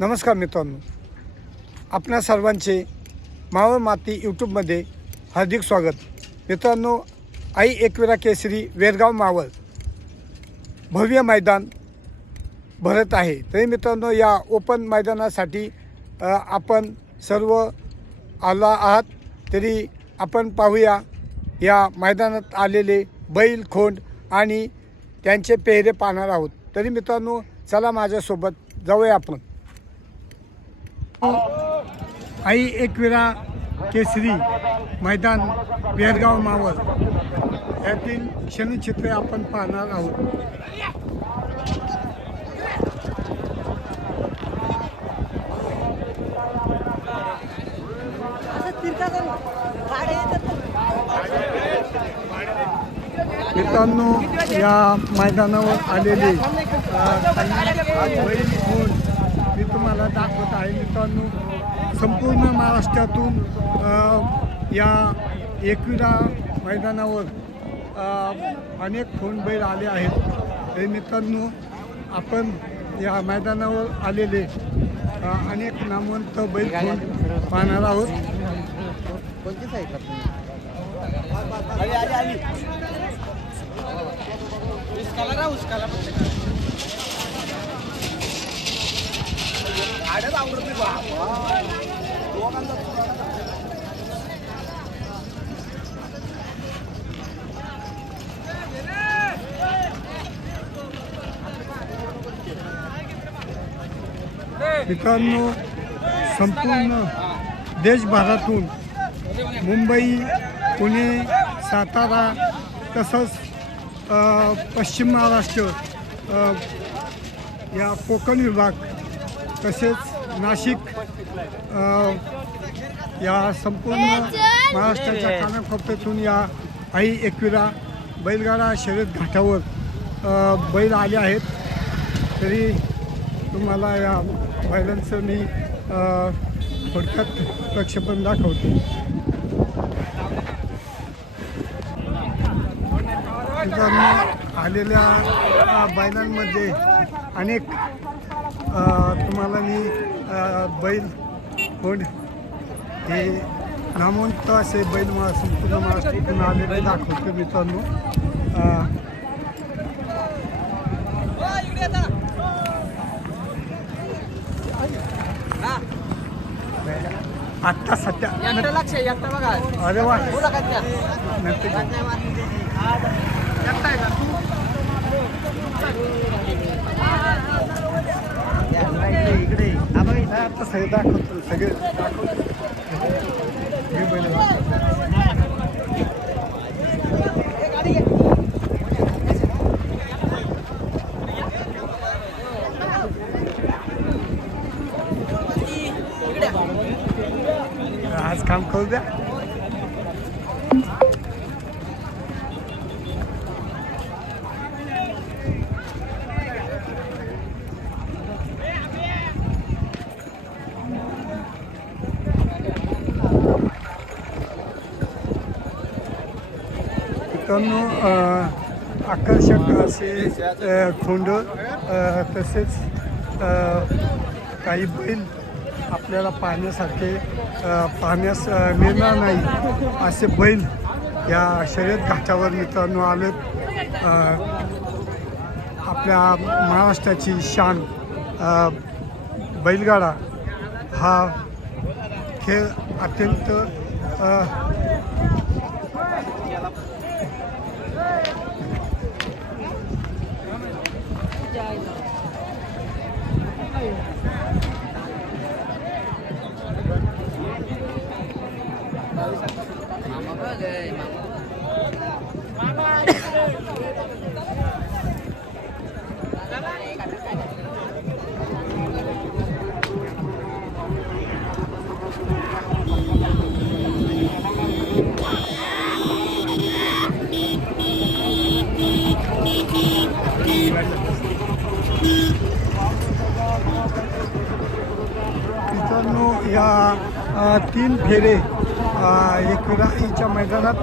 नमस्कार मित्रांनो. आपणा सर्वांचे मावळ माती यूट्यूबमध्ये हार्दिक स्वागत. मित्रांनो आई एकविरा केसरी वेरगाव मावळ भव्य मैदान भरत आहे. तरी मित्रांनो या ओपन मैदानासाठी आपण सर्व आला आहात. तरी आपण पाहूया या मैदानात आलेले बैल खोंड आणि त्यांचे पेहरे पाहणार आहोत. तरी मित्रांनो चला माझ्यासोबत जाऊया आपण. आई एकविरा केसरी मैदान वेरगाव मावळ. यातील क्षणचित्रे आपण पाहणार आहोत. मित्रांनो या मैदानावर आलेले बैल तुम्हाला दाखवत आहे मित्रांनो संपूर्ण महाराष्ट्रातून या एकविरा मैदानावर अनेक फोन बैल आले आहेत. हे मित्रांनो आपण या मैदानावर आलेले अनेक नामवंत बैल फोन पाहणार आहोत. कोणती साईड मित्रांनो संपूर्ण देशभरातून मुंबई पुणे सातारा तसंच पश्चिम महाराष्ट्र या कोकण विभाग तसेच नाशिक या संपूर्ण महाराष्ट्राच्या कानाकोपऱ्यातून या आई एकविरा बैलगाडा शर्यत घाटावर बैल आले आहेत. तरी तुम्हाला या बैलांचं मी थोडक्यात प्रक्षेपण दाखवतो. आलेल्या बैलांमध्ये अनेक तुम्हाला मी बैल कोण? हे नामवंत असे बैल मा संपूर्ण महाराष्ट्रातून आलेले दाखवतो मित्रांनो. आत्ता सध्या अरे वा का त्या? नंतर काय मारली त्याची? त्या, इकडे, आता सगळे दाखवतो सगळे आज काम करू द्या. मित्रांनो आकर्षक असे खोंड तसेच काही बैल आपल्याला पाहण्यासारखे पाहण्यास मिळणार नाही असे बैल या शर्यत घाटावर मित्रांनो आलेत आपल्या महाराष्ट्राची शान बैलगाडा हा खेळ अत्यंत Mama boleh, mama. मित्रांनो या तीन फेरे अ, एकविराईच्या मैदानात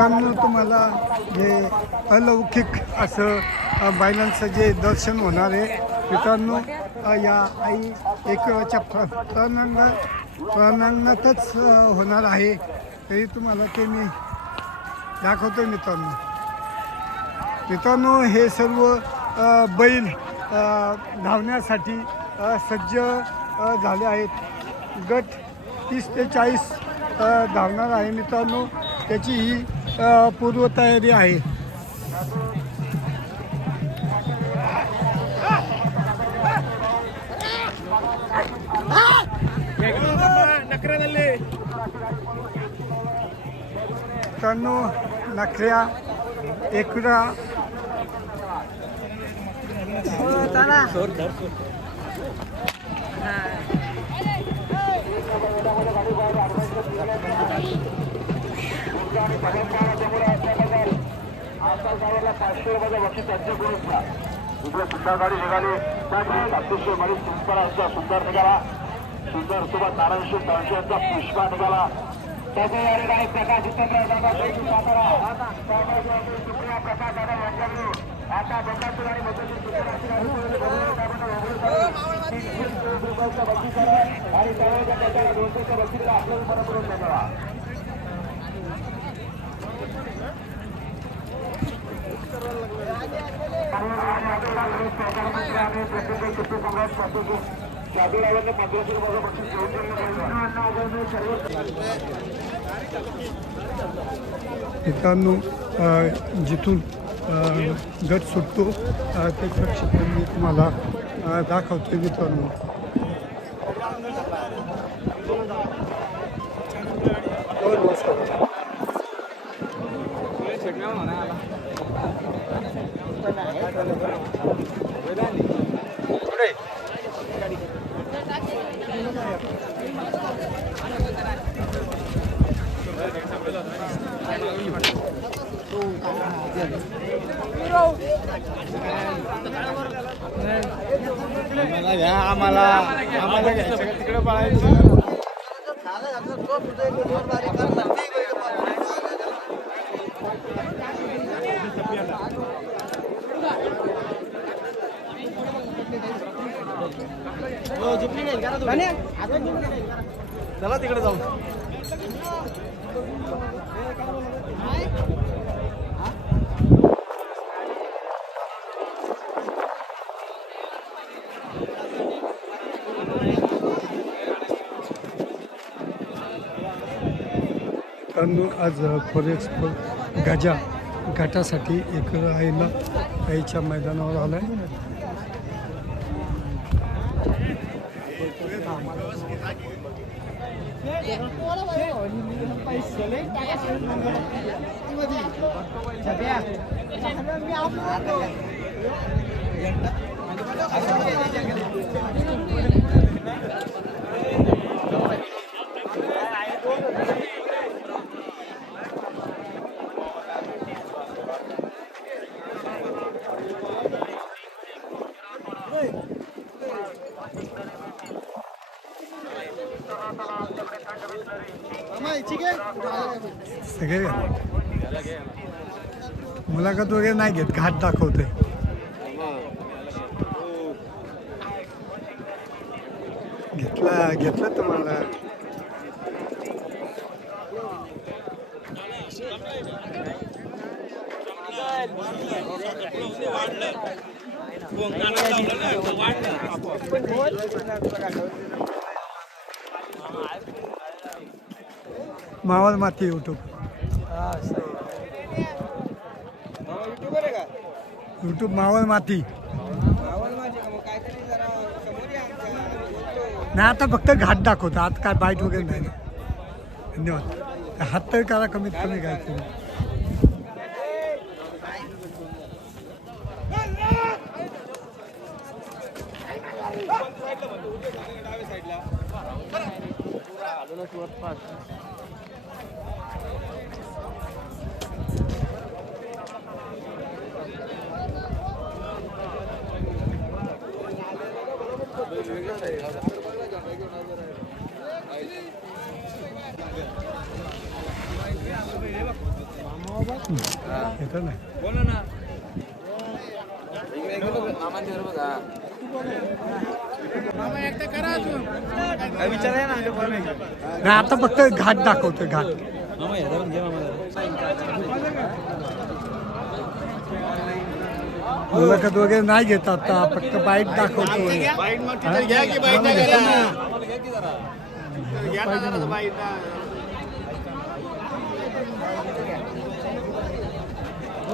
अ, तुम्हाला जे अलौकिक असं अ, बैलांचं जे दर्शन होणार आहे. मित्रांनो या आई एकविराच्या प्र प्रणांग होणार आहे. तरी तुम्हाला ते मी दाखवतो मित्रांनो. मित्रांनो हे सर्व बैल धावण्यासाठी सज्ज झाले आहेत. गट तीस ते चाळीस धावणार आहे मित्रांनो. त्याची ही पूर्वतयारी आहे. मित्रांनो नखऱ्या एकरा. इकडे सुंदर गाडी निघाली. अतिशयमध्ये सुंदर यांचा सुंदर निघाला. सुंदर सोबत नारायणशी तळशी यांचा पुष्पा निघाला. त्याच्या या ठिकाणी प्रकाश जितेंद्र दादा सुप्रिया प्रकाश दादा यांच्याकडे आता बंडापूर आणि मध्यशीर आणि त्यावेळेच्या त्याच्या दोनशेच्या बक्षीसला आपल्याला परत मित्रांनो जिथून गट सुटतो ते गट चित्र मी तुम्हाला अ, दाखवतो मित्रांनो. आम्हाला आम्हाला तिकडे पळायचं चला तिकडे जाऊ मित्रांनो आज फॉरेस्ट गजा गटासाठी एक आईला आईच्या मैदानावर आला आहे सगळे? मुलाखत वगैरे नाही घेत घाट दाखवते घेतला घेतलं तुम्हाला. मावळ माती यूट्यूब यूट्यूब मावळ माती. नाही आता फक्त घाट दाखवतो. आज काय बाईट वगैरे नाही. धन्यवाद. हात तर करा कमीत कमी काय तुम्ही बोलतो ना बोला ना. मामा एकदा करा अजून विचार आहे ना नाही आता फक्त घाट दाखवतोय घाट. मुलाखत वगैरे नाही घेत आता फक्त बाईट दाखवतोय. घ्या.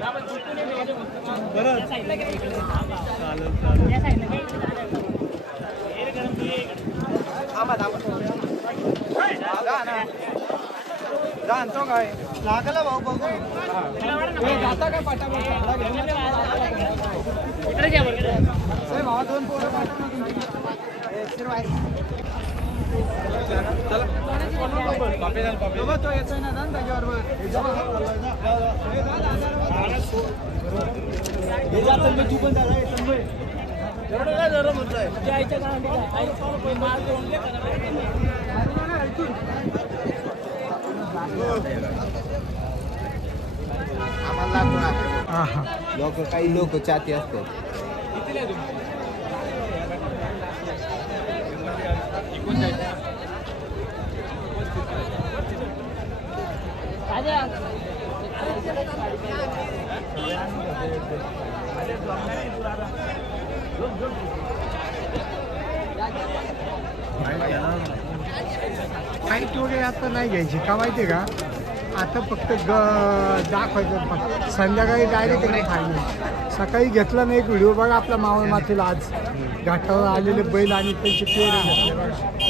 बाईट हा, लागला भाऊ बघू जाता काय पाठापाठ? भावा, दोन पोरं पाठव ना तुम्ही. ए, शिरवा आहे. बाबा, तो. हे. हे पण. एवढं काय? हा हा लोक काही लोक चाती असतात फाईट वगैरे आता नाही घ्यायची का माहिती आहे का? आता फक्त ग दाखवायचं संध्याकाळी डायरेक्ट नाही फायनल सकाळी घेतला नाही एक व्हिडिओ बघा आपल्या मावळ मातीला आज. घाटावर आलेले बैल आणि त्यांचे पेरे बघा.